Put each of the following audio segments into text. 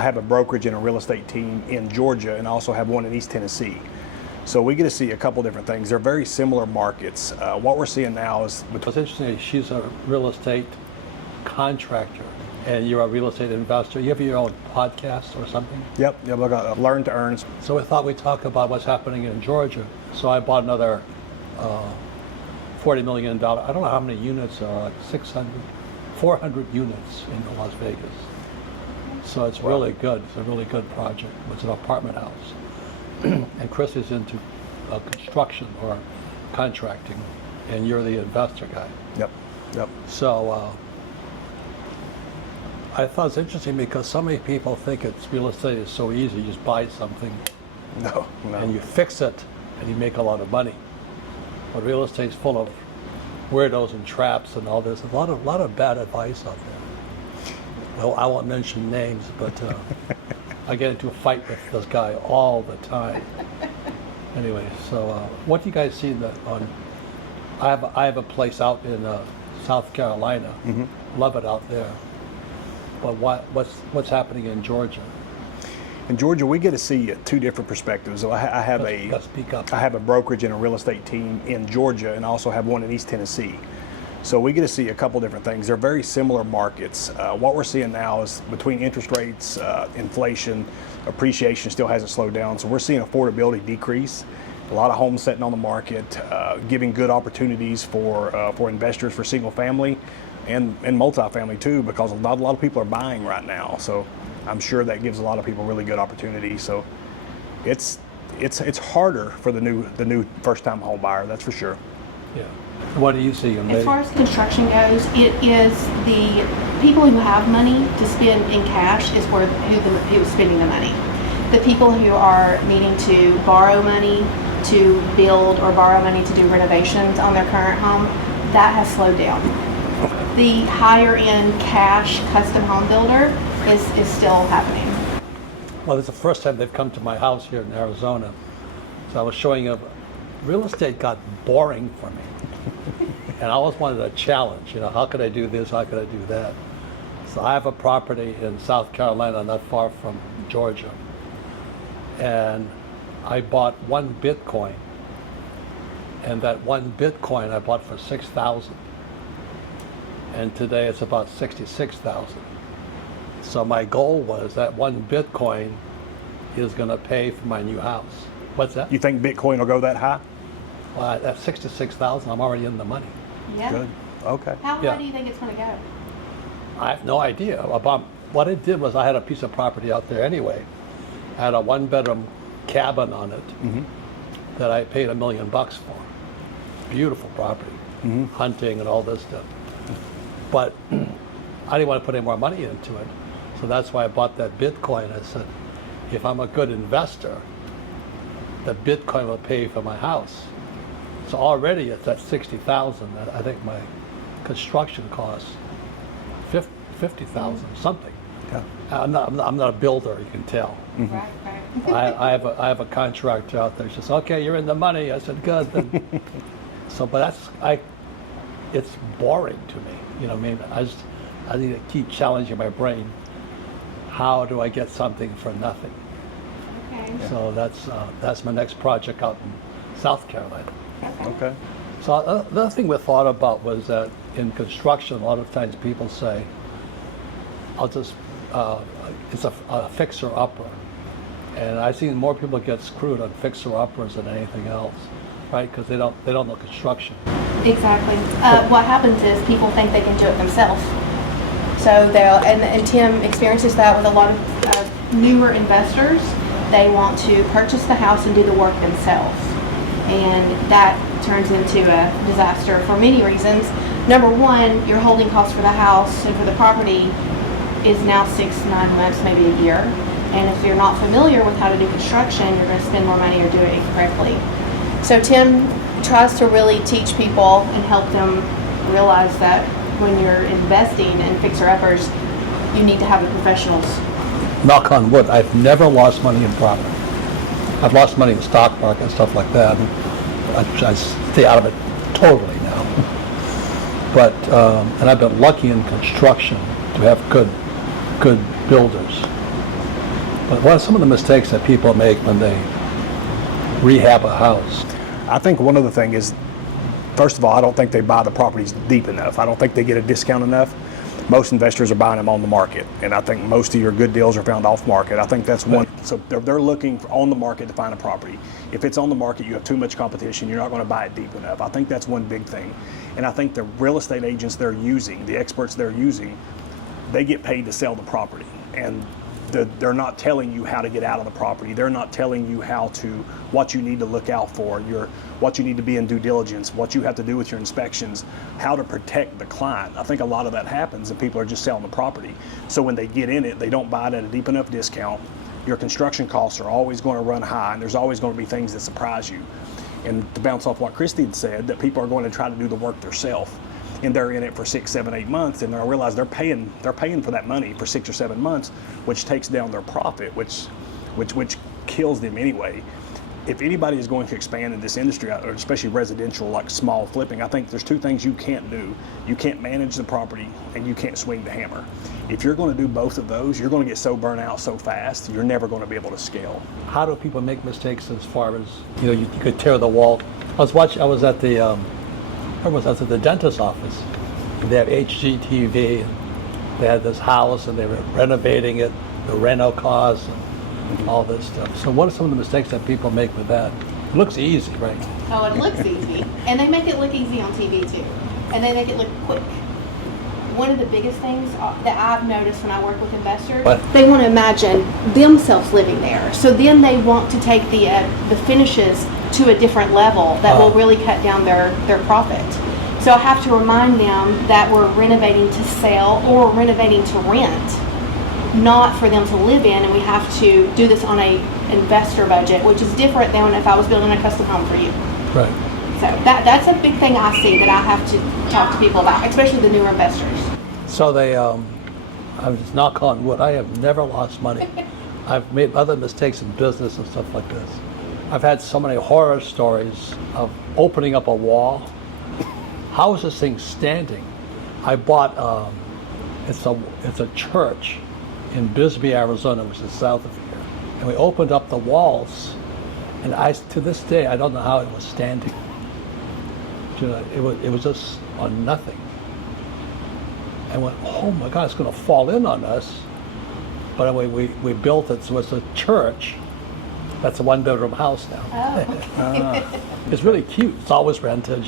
I have a brokerage and a real estate team in Georgia, and I also have one in East Tennessee. So we get to see a couple different things. They're very similar markets. What we're seeing now is... What's interesting is she's a real estate contractor, and you're a real estate investor. You have your own podcast or something? Yep, I got Learn to Earn. So we thought we'd talk about what's happening in Georgia. So I bought another $40 million. I don't know how many units are, like 400 units in Las Vegas. So it's really good. It's a really good project. It's an apartment house. And Chris is into construction or contracting, and you're the investor guy. Yep. So I thought it's interesting because so many people think real estate is so easy. You just buy something, No. and you fix it, and you make a lot of money. But real estate's full of weirdos and traps and all this. A lot of bad advice out there. Well, I won't mention names, but I get into a fight with this guy all the time. Anyway, so what do you guys see on? I have a place out in South Carolina. Mm-hmm. Love it out there. But what's happening in Georgia? In Georgia, we get to see two different perspectives. So I have a brokerage and a real estate team in Georgia, and I also have one in East Tennessee. So we get to see a couple different things. They're very similar markets. What we're seeing now is between interest rates, inflation, appreciation still hasn't slowed down. So we're seeing affordability decrease. A lot of homes sitting on the market, giving good opportunities for investors for single family and multifamily too, because a lot of people are buying right now. So I'm sure that gives a lot of people really good opportunities. So it's harder for the new first-time home buyer, that's for sure. Yeah. What do you see? As far as construction goes, it is the people who have money to spend in cash is who's spending the money. The people who are needing to borrow money to build or borrow money to do renovations on their current home, that has slowed down. The higher end cash custom home builder is still happening. Well, it's the first time they've come to my house here in Arizona. So I was showing them, real estate got boring for me. And I always wanted a challenge, how could I do this, how could I do that? So I have a property in South Carolina, not far from Georgia. And I bought one Bitcoin. And that one Bitcoin I bought for $6,000. And today it's about $66,000. So my goal was that one Bitcoin is going to pay for my new house. What's that? You think Bitcoin will go that high? Well, at $66,000, I'm already in the money. Yeah. Good. Okay. How high do you think it's going to go? I have no idea. What I did was I had a piece of property out there anyway. I had a one-bedroom cabin on it that I paid $1 million for. Beautiful property, hunting and all this stuff. But I didn't want to put any more money into it. So that's why I bought that Bitcoin. I said, if I'm a good investor, the Bitcoin will pay for my house. So already it's at $60,000. I think my construction costs $50,000 something. Yeah. I'm not a builder, you can tell. Mm-hmm. Right. I have a contractor out there. She says, "Okay, you're in the money." I said, "Good." Then. So, but it's boring to me. I mean, I need to keep challenging my brain. How do I get something for nothing? Okay. So that's my next project out in South Carolina. Okay. So the other thing we thought about was that in construction, a lot of times people say, it's a fixer-upper. And I've seen more people get screwed on fixer-uppers than anything else, right? Because they don't know construction. Exactly. What happens is people think they can do it themselves. So and Tim experiences that with a lot of newer investors. They want to purchase the house and do the work themselves. And that turns into a disaster for many reasons. Number one, your holding cost for the house and for the property is now 6-9 months, maybe a year. And if you're not familiar with how to do construction, you're going to spend more money or do it incorrectly. So Tim tries to really teach people and help them realize that when you're investing in fixer-uppers, you need to have the professionals. Knock on wood, I've never lost money in property. I've lost money in the stock market and stuff like that. And I stay out of it totally now. But and I've been lucky in construction to have good builders. But what are some of the mistakes that people make when they rehab a house? I think one of the things is, first of all, I don't think they buy the properties deep enough. I don't think they get a discount enough. Most investors are buying them on the market, and I think most of your good deals are found off market. I think that's one. So they're looking on the market to find a property. If it's on the market, you have too much competition, you're not going to buy it deep enough. I think that's one big thing. And I think the real estate agents they're using, the experts they're using, they get paid to sell the property. And they're not telling you how to get out of the property. They're not telling you what you need to look out for, what you need to be in due diligence, what you have to do with your inspections, how to protect the client. I think a lot of that happens and people are just selling the property. So when they get in it, they don't buy it at a deep enough discount. Your construction costs are always going to run high, and there's always going to be things that surprise you. And to bounce off what Christy had said, that people are going to try to do the work themselves. And they're in it for 6, 7, 8 months, and they'll realize they're paying for that money for 6 or 7 months, which takes down their profit, which kills them anyway. If anybody is going to expand in this industry, or especially residential, like small flipping, I think there's 2 things you can't do. You can't manage the property, and you can't swing the hammer. If you're going to do both of those, you're going to get so burnt out so fast, you're never going to be able to scale. How do people make mistakes as far as, you could tear the wall? I was at the dentist's office. They have HGTV, and they had this house, and they were renovating it, the reno cars, and all this stuff. So what are some of the mistakes that people make with that? It looks easy, right? Oh, it looks easy. And they make it look easy on TV too. And they make it look quick. One of the biggest things that I've noticed when I work with investors, they want to imagine themselves living there. So then they want to take the finishes to a different level that will really cut down their profit. So I have to remind them that we're renovating to sell or renovating to rent, not for them to live in, and we have to do this on a investor budget, which is different than if I was building a custom home for you. Right. So that's a big thing I see that I have to talk to people about, especially the newer investors. So I'm just knock on wood, I have never lost money. I've made other mistakes in business and stuff like this. I've had so many horror stories of opening up a wall. How is this thing standing? I bought, it's a church in Bisbee, Arizona, which is south of here. And we opened up the walls, and to this day, I don't know how it was standing. It was just on nothing. I went, oh my God, it's going to fall in on us. But anyway, we built it, so it's a church. That's a 1-bedroom house now. Oh. It's really cute. It's always rented,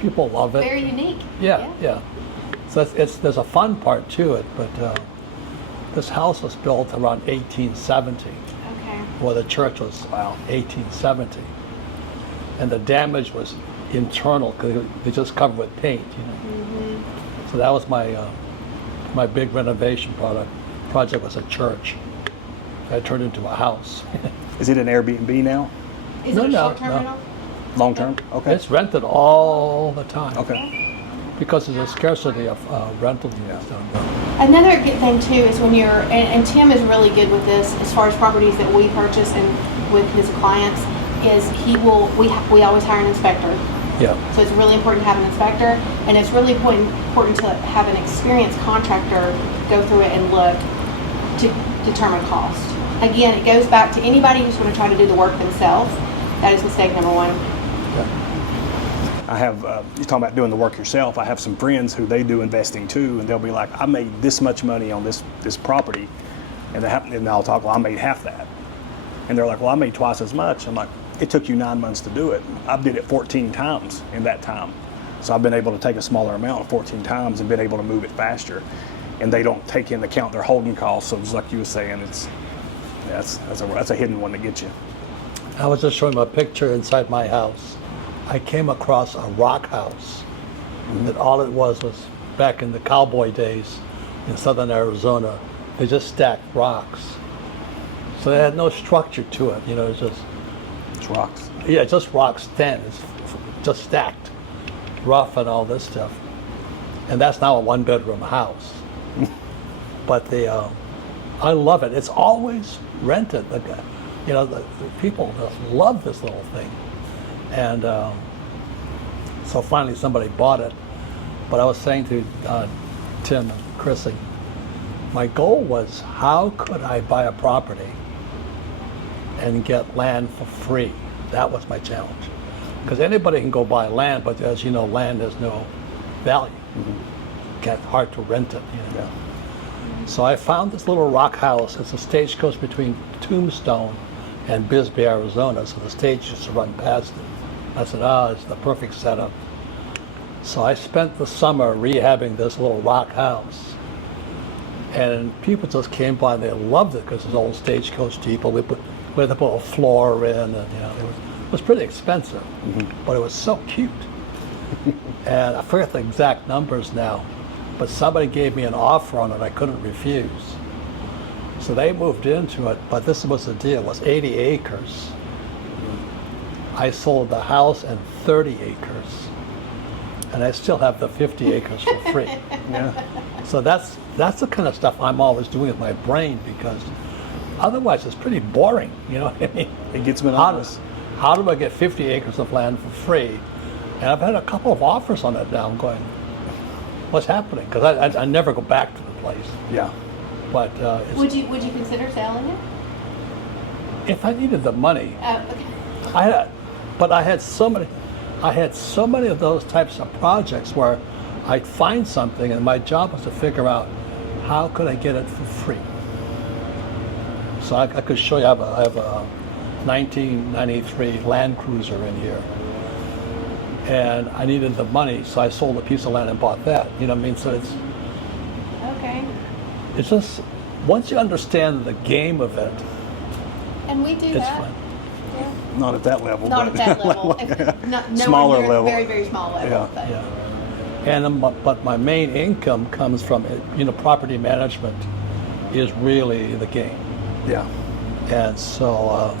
people love it. Very unique. Yeah. So there's a fun part to it, but this house was built around 1870. Okay. Well, the church was 1870. And the damage was internal, because they just covered with paint, Mm-hmm. So that was my big renovation project was a church that turned into a house. Is it an Airbnb now? Is it a short-term rental? Long term? Okay. It's rented all the time. Okay. Because there's a scarcity of rental units down there. Another good thing too is when and Tim is really good with this as far as properties that we purchase and with his clients, is we always hire an inspector. Yeah. So it's really important to have an inspector, and it's really important to have an experienced contractor go through it and look to determine cost. Again, it goes back to anybody who's going to try to do the work themselves. That is mistake number one. I have, you're talking about doing the work yourself. I have some friends who they do investing too, and they'll be like, I made this much money on this property, and I'll talk, well, I made half that. And they're like, well, I made twice as much. I'm like, it took you 9 months to do it. I did it 14 times in that time. So I've been able to take a smaller amount 14 times and been able to move it faster. And they don't take into account their holding costs. So just like you were saying, that's a hidden one to get you. I was just showing a picture inside my house. I came across a rock house. That all it was back in the cowboy days in southern Arizona, they just stacked rocks. So they had no structure to it, it's just... It's rocks. Yeah, just rocks thin. It's just stacked, rough and all this stuff. And that's now a 1-bedroom house. But I love it. It's always rented. The people just love this little thing. And so finally somebody bought it. But I was saying to Tim and Chrissy, my goal was, how could I buy a property and get land for free? That was my challenge. Because anybody can go buy land, but as you know, land has no value. It's hard to rent it. You know? So I found this little rock house. It's a stagecoach between Tombstone and Bisbee, Arizona. So the stage used to run past it. I said, it's the perfect setup. So I spent the summer rehabbing this little rock house. And people just came by and they loved it because it's old stagecoach depot. We had to put a floor in, and it was pretty expensive, but it was so cute. And I forget the exact numbers now, but somebody gave me an offer on it I couldn't refuse. So they moved into it, but this was the deal. It was 80 acres. I sold the house and 30 acres, and I still have the 50 acres for free. So that's the kind of stuff I'm always doing with my brain, because otherwise it's pretty boring, you know what I mean? It gets monotonous. How do I get 50 acres of land for free? And I've had a couple of offers on it now. I'm going, what's happening? Because I never go back to the place. Yeah. But would you consider selling it? If I needed the money, Okay. I had so many of those types of projects where I'd find something, and my job was to figure out how could I get it for free. So I could show you. I have a 1993 Land Cruiser in here, and I needed the money, so I sold a piece of land and bought that. You know what I mean? So it's just, once you understand the game of it, And we do it's that. fun. Yeah. Not at that level. Not but at that level. Smaller level. Very, very small level. Yeah. But. Yeah. And but my main income comes from, property management is really the game. Yeah. And so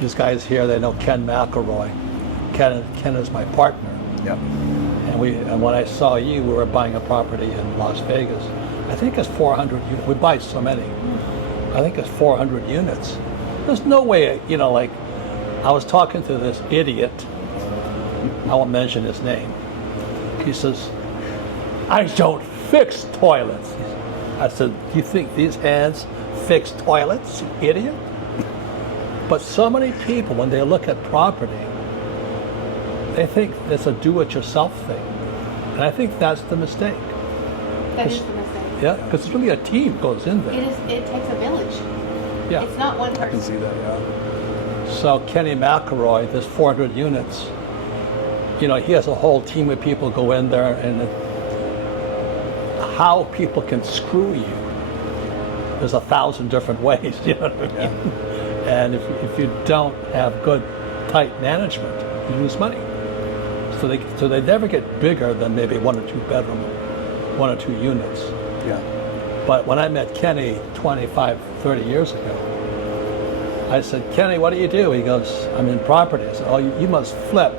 these guys here, they know Ken McElroy. Ken is my partner. Yep. And when I saw you, we were buying a property in Las Vegas. I think it's 400. We buy so many. I think it's 400 units. There's no way, I was talking to this idiot. I won't mention his name. He says, I don't fix toilets. I said, do you think these hands fix toilets, you idiot? But so many people, when they look at property, they think it's a do-it-yourself thing. And I think that's the mistake. That is the mistake. Yeah, because it's really a team goes in there. It takes a village. Yeah. It's not one person. I can see that, yeah. So Kenny McElroy, there's 400 units. He has a whole team of people go in there, and how people can screw you, there's 1,000 different ways, you know what I mean? Yeah. And if you don't have good, tight management, you lose money. So they never get bigger than maybe 1 or 2 bedroom, 1 or 2 units. Yeah. But when I met Kenny 25, 30 years ago, I said, Kenny, what do you do? He goes, I'm in property. I said, oh, you must flip.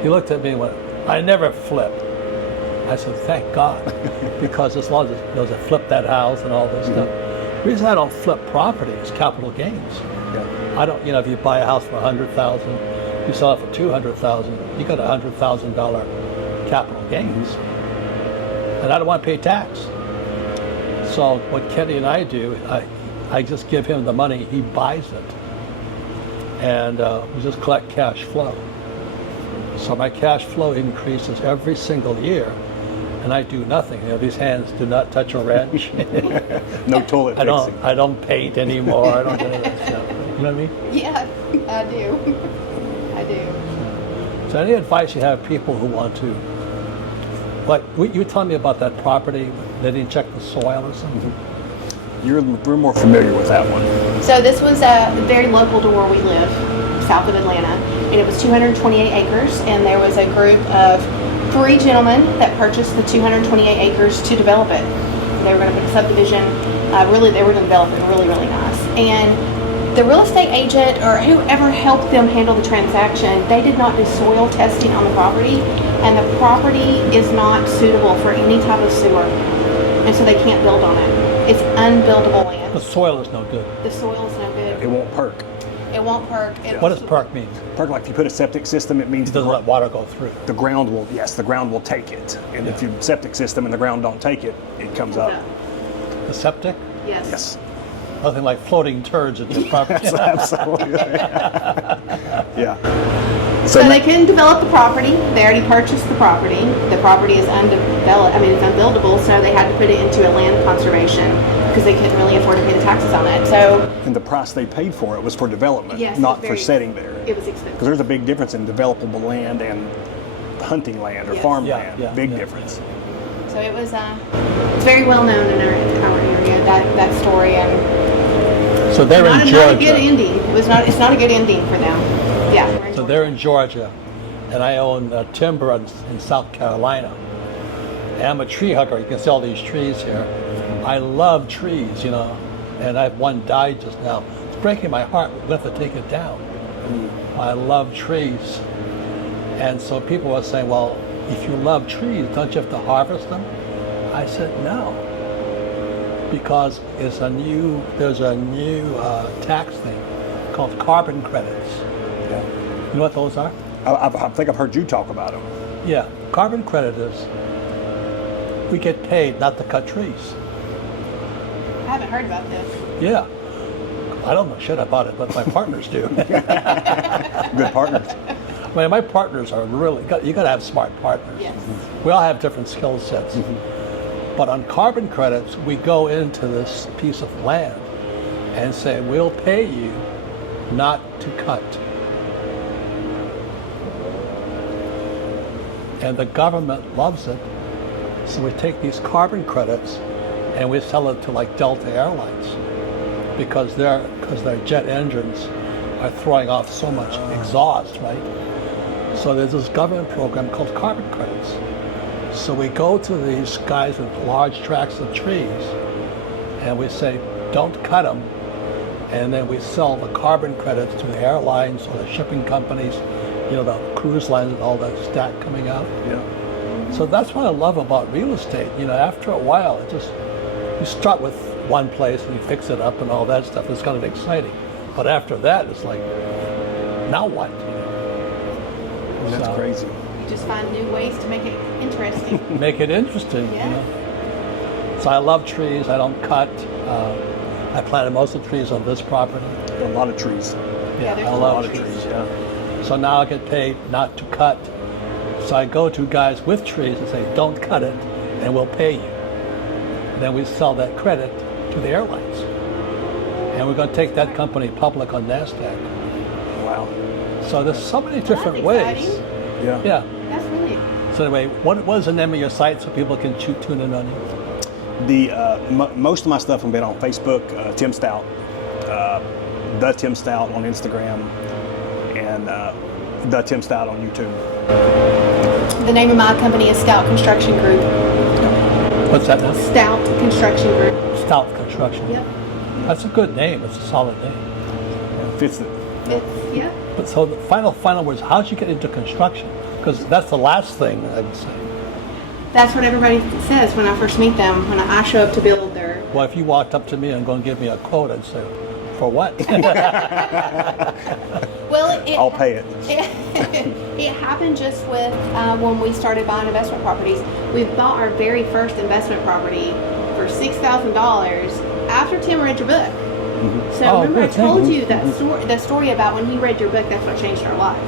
He looked at me and went, I never flip. I said, thank God, because as long as I flip that house and all this stuff. The reason I don't flip property is capital gains. Yeah. I don't, if you buy a house for $100,000, you sell it for $200,000, you got $100,000 capital gains. And I don't want to pay tax. So what Kenny and I do, I just give him the money, he buys it. And we just collect cash flow. So my cash flow increases every single year, and I do nothing. These hands do not touch a wrench. No toilet fixing. I don't paint anymore. I don't do any of that stuff. You know what I mean? Yeah, I do. I do. So any advice you have people who want to, like you tell me about that property, they didn't check the soil or something? We're more familiar with that one. So this was very local to where we live, south of Atlanta, and it was 228 acres, and there was a group of 3 gentlemen that purchased the 228 acres to develop it. They were going to put a subdivision, they were going to develop it really, really nice. And the real estate agent or whoever helped them handle the transaction, they did not do soil testing on the property, and the property is not suitable for any type of sewer, and so they can't build on it. It's unbuildable land. The soil is no good. The soil is no good. It won't perk. It won't perk. What does perk mean? Perk, like if you put a septic system, it means It doesn't let water go through. the ground will take it. And if your septic system and the ground don't take it, it comes up. the septic. Yes. Yes. Nothing like floating turds at your property. Absolutely. Yeah. So they couldn't develop the property. They already purchased the property. The property is undeveloped. I mean, it's unbuildable. So they had to put it into a land conservation because they couldn't really afford to pay the taxes on it. So. And the price they paid for it was for development, Yes, not it was for setting there. It was expensive. Because there's a big difference in developable land and hunting land or Yes. farmland. Yeah, Big yeah. difference. So it was. It's very well known in our area that story, and So they're in not a good Georgia. ending. It's not a good ending for them. Yeah. So they're in Georgia, and I own timber in South Carolina. And I'm a tree hugger. You can see all these trees here. I love trees, and I have one died just now. It's breaking my heart. We have to take it down. I love trees. And so people were saying, well, if you love trees, don't you have to harvest them? I said, no. Because there's a new tax thing called carbon credits. Yeah. You know what those are? I think I've heard you talk about them. Yeah, carbon credit is we get paid not to cut trees. I haven't heard about this. Yeah. I don't know shit about it, but my partners do. Good partners. I mean, my partners are really, you got to have smart partners. Yes. We all have different skill sets. But on carbon credits, we go into this piece of land and say, we'll pay you not to cut. And the government loves it. So we take these carbon credits and we sell it to like Delta Airlines because their jet engines are throwing off so much exhaust, right? So there's this government program called carbon credits. So we go to these guys with large tracts of trees and we say, don't cut them. And then we sell the carbon credits to the airlines or the shipping companies, the cruise lines and all that stack coming out. Yeah. So that's what I love about real estate. After a while, you start with one place and you fix it up and all that stuff. It's kind of exciting. But after that, it's like, now what? That's crazy. You just find new ways to make it interesting. Make it interesting. Yeah. So I love trees. I don't cut. I planted most of the trees on this property. A lot of trees. Yeah, there's I a love lot of trees. Yeah. So now I get paid not to cut. So I go to guys with trees and say, don't cut it, and we'll pay you. Then we sell that credit to the airlines. And we're going to take that company public on NASDAQ. Wow. So there's so many different Well, ways. that's exciting. Yeah. Yeah. That's really. So anyway, what is the name of your site so people can tune in on you? Most of my stuff has been on Facebook, Tim Stout, the Tim Stout on Instagram, and the Tim Stout on YouTube. The name of my company is Stout Construction Group. What's that now? Stout Construction Group. Stout Construction. Yep. That's a good name. It's a solid name. Fits it. Yeah. But so the final words, how did you get into construction? Because that's the last thing I would say. That's what everybody says when I first meet them. When I show up to build their. Well, if you walked up to me and going to give me a quote, I'd say, for what? Well, I'll pay it. It happened just with when we started buying investment properties. We bought our very first investment property for $6,000 after Tim read your book. So Oh, remember I good. told you that story about when he read your book, that's what changed our life.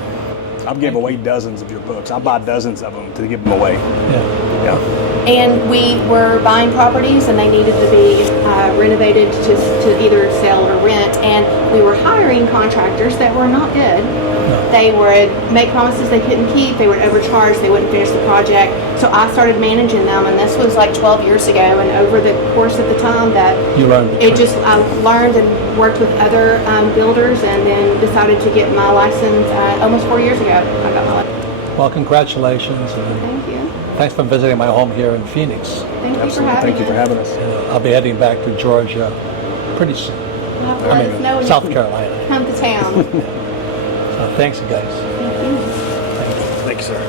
I've given away dozens of your books. I buy dozens of them to give them away. Yeah. Yeah. And we were buying properties and they needed to be renovated to either sell or rent. And we were hiring contractors that were not good. No. They would make promises they couldn't keep. They would overcharge. They wouldn't finish the project. So I started managing them, and this was like 12 years ago. And over the course of the time that You learned the trade. I learned and worked with other builders, and then decided to get my license almost 4 years ago. I got my license. Well, congratulations. And Thank you. thanks for visiting my home here in Phoenix. Thank you for Absolutely. having Thank you for us. having us. And I'll be heading back to Georgia pretty soon. Well, let us know when South you Carolina. come to town. So thanks, you guys. Thank you. Thank you, sir.